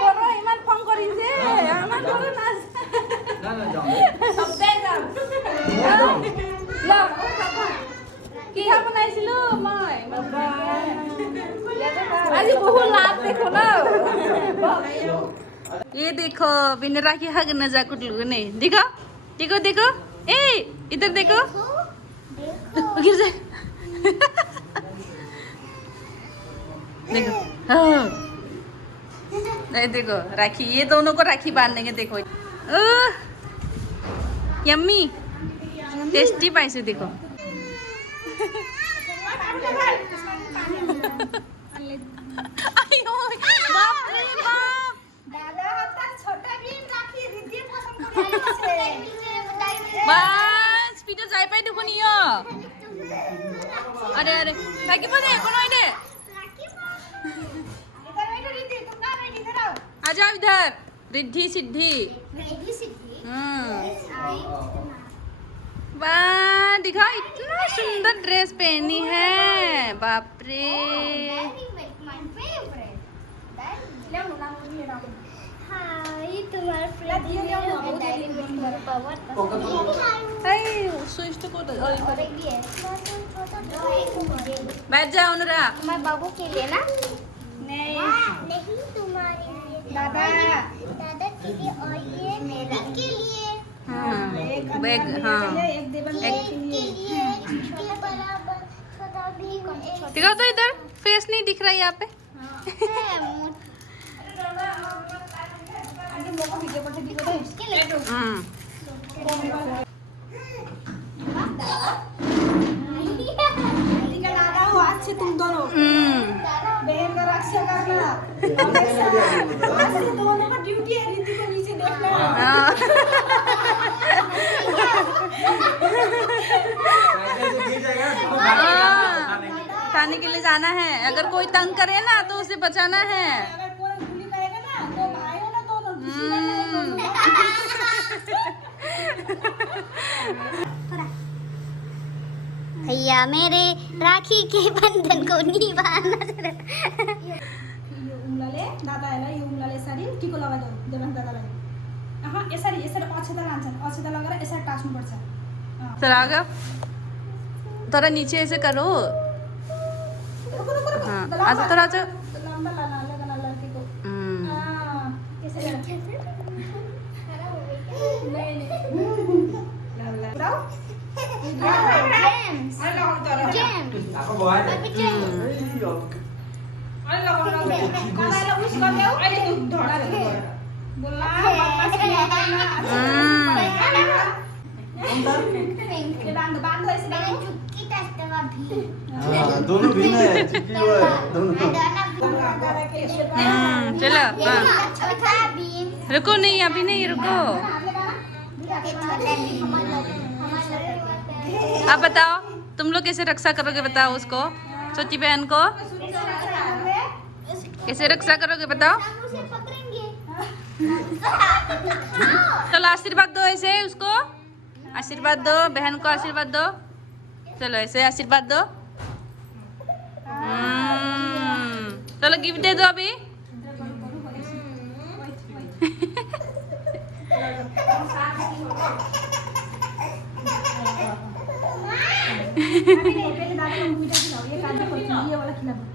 বড় ইমান ফোন কৰিছে আমাৰ ঘৰত নাজ সবে যাম ল কি বনাইছিলো মই বাবা আজি বহুত লাভ দেখো না ये देखो बिना राखी हग न जा कुछ लोग नहीं देखो देखो देखो ए इधर देखो गिर जाए देखो हाँ नहीं देखो राखी ये दोनों को राखी बांधेंगे देखो यम्मी टेस्टी पाइसे देखो बस पिटर जाय पाई देखो नियो अरे अरे राखी बने कोनो इधर आ जाओ इधर रिद्धि सिद्धि वाह दिखाओ इतना सुंदर ड्रेस पहनी है बाप रे बैठ जाओ अनुरा तुम्हारे बाबू के लिए ना नहीं तुम्हारे दादा दादा के लिए और ये मेरा के लिए हाँ बैग हाँ एक के लिए छोटा बराबर छोटा भी दिखाओ तो इधर फेस नहीं दिख रहा है यहाँ पे तुम दोनों बहन का रक्षा करना आज से दोनों का ड्यूटी है रिद्धि को नीचे देखना खाने के लिए जाना है अगर कोई तंग करे ना तो उसे बचाना है अगर कोई गुली करेगा ना तो भाई हो ना दोनों भैया मेरे राखी के बंधन को निभाना दादा है ना ये उंगलाले सारी टिको लगा दो देवन दादालाई हां यसरी अछेता लान्छन् अछेता लगाएर यसरी टास्नु पर्छ चल आ गया थोड़ा नीचे ऐसे करो हाँ अच्छा थोड़ा सा लंबा लगाना लड़की को हां कैसे नहीं ब्राउ जेम्स अरे उस गर्दै अहिले ढडा बोल्ला बदमास किया करना ये बांध ऐसे बांधो चुटकी टेस्टवा भी दोनों भिन्न है चुटकी वो है दोनों चलो हाँ छोटा बीन रुको नहीं अभी नहीं रुको आप बताओ तुम लोग कैसे रक्षा करोगे बताओ उसको छोटी बहन को कैसे रक्षा करोगे बताओ चलो आशीर्वाद दो ऐसे उसको आशीर्वाद दो बहन को आशीर्वाद दो चलो ऐसे आशीर्वाद दो चलो गिफ्ट दे दो अभी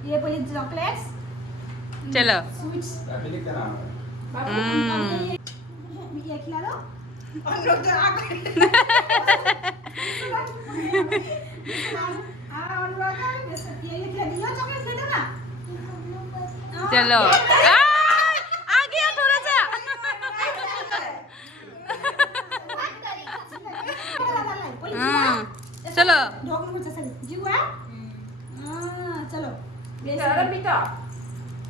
ये पहले चॉकलेट्स चलो स्वीट्स ये खिला दो और लोग तो आ गए ये खिला दियो चॉकलेट दे दो ना चलो आ गया थोड़ा सा चलो चलो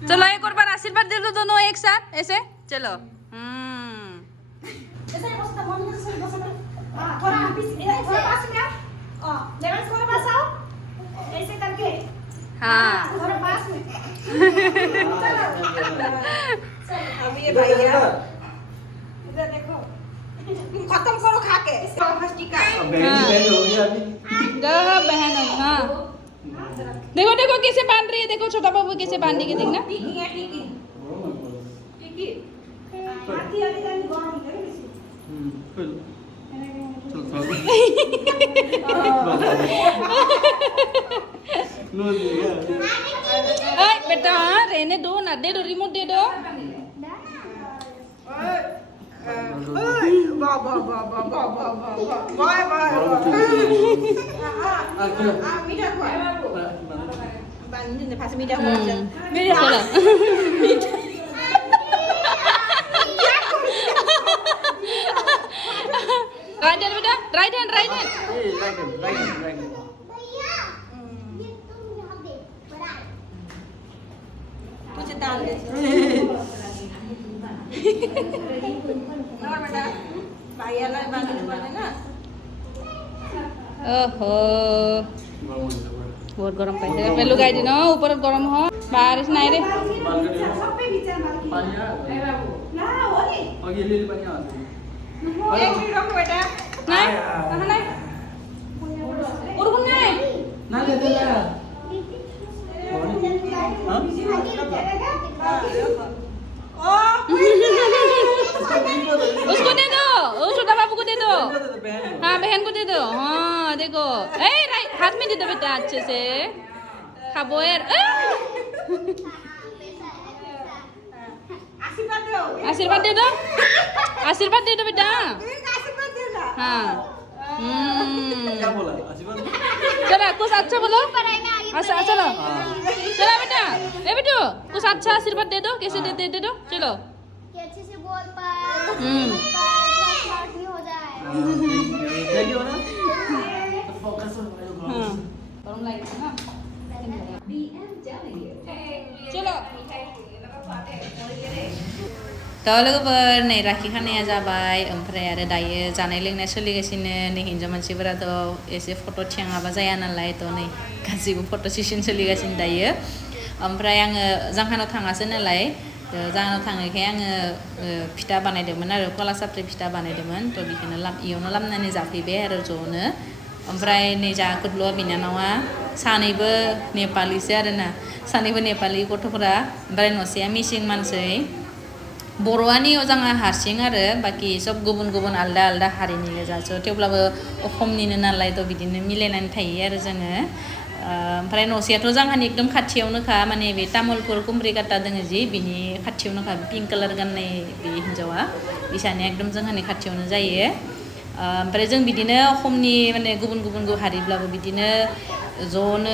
चलो एक और बार आशीर्वाद दे दो दोनों एक साथ ऐसे चलो थोड़ा पास में लेमन थोड़ा पास आओ ऐसे करके हाँ थोड़ा पास में चलो अब ये भैया इधर देखो खत्म करो खा के बहन हो गया अभी बहन हाँ देखो देखो कैसे बांध रही है देखो छोटा बाबू कैसे बांधेगी देखना टिकी है टिकी टिकी आती आती जानी गरम करे बेसी चल चल नो दिया अरे बेटा रहने दो ना दे दो रिमोट दे दो वाह वाह वाह वाह वाह वाह वाह वाह मीठा खुआ बांधने ने पास मीठा खुआ चलो राइट हैंड बेटा राइट हैंड ए राइट मुझे डाल दे और बेटा भैया ला बांधने वाले ना ओहो बहुत गरम पाइछ पे लुगाइदिन ऊपर गरम हो बारिश नहीं रे सबै बिचार पानी आ ए बाबू ना हो नि अघि अलिअलि पानी आउँछ एक मिनट रुक बेटा नहीं कहाँ नहीं उर्गुन नहीं ना दे दे ना उसको दे दो वो छोटा बाबू को दे दो हाँ बहन को दे दो हाँ देखो ए राइट हाथ में दे दो बेटा अच्छे से खाबो यार आशीर्वाद दो आशीर्वाद दे दो बेटा आशीर्वाद दे ना हाँ क्या बोला आशीर्वाद चलो कुछ अच्छा बोलो अच्छा चलो चलो बेटा ए बेटू कुछ अच्छा आशीर्वाद दे दो कैसे दे दो चलो कि अच्छे से बोल पाए स्मार्ट भी हो जाए क्या क्यों ना चलो दा लोगोफोर नै राखि खानाया जाबाय ओमफ्राय आरो दायो जानाय लोंनाय सोलिगासिनो नै हिन्जाव मानसिफोराथ' एसे फट' थिखाङाबा जाया नालाय थ' नै गासैबो फट' सेसन सोलिगासिनो दायो ओमफ्राय आङो जांहानाव थाङासै नालाय जांहानाव थाङैखाय आङो फिथा बानायदोंमोन आरो कला साफ्रि फिथा बानायदोंमोन थ' बेखौनो इयावनो लाबोनानै जाफैबाय आरो ज'नो ओमफ्राय नै जा गुदल' बिनानावा सानैबो नेपालिसो आरोना सानैबो नेपालि गथ'फोरा ओमफ्राय न'सेया मिसिं मानसै बर'आनि जोंहा हारसिं आरो बाखि सब गुबुन गुबुन आलदा आलदा हारिनि गोजासो थेवब्लाबो असमनिनो नालाय थ' बिदिनो मिलायनानै थायो आरो जोङो ओमफ्राय न'सेयाथ' जोंहानि एकदम खाथियावनोखा माने बे तामुलपुर कुमरिकाटा दङ जि बिनि खाथियावनोखा पिंक कालार गाननाय बे हिन्जावा बिसानिया एकदम जोंहानि खाथियावनो जायो ओमफ्राय जों बिदिनो असमनि माने गुबुन गुबुन हारिब्लाबो बिदिनो ज'नो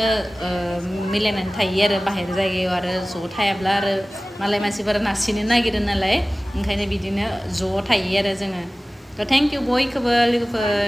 मिलायनानै थायो आरो बाहेर जायगायाव आरो ज' थायाब्ला आरो मालाय मानसिफोरा नारसिनो नागिरो नालाय ओंखायनो बिदिनो ज' थायो आरो जोङो थ' थेंक इउ बयखौबो लोगोफोर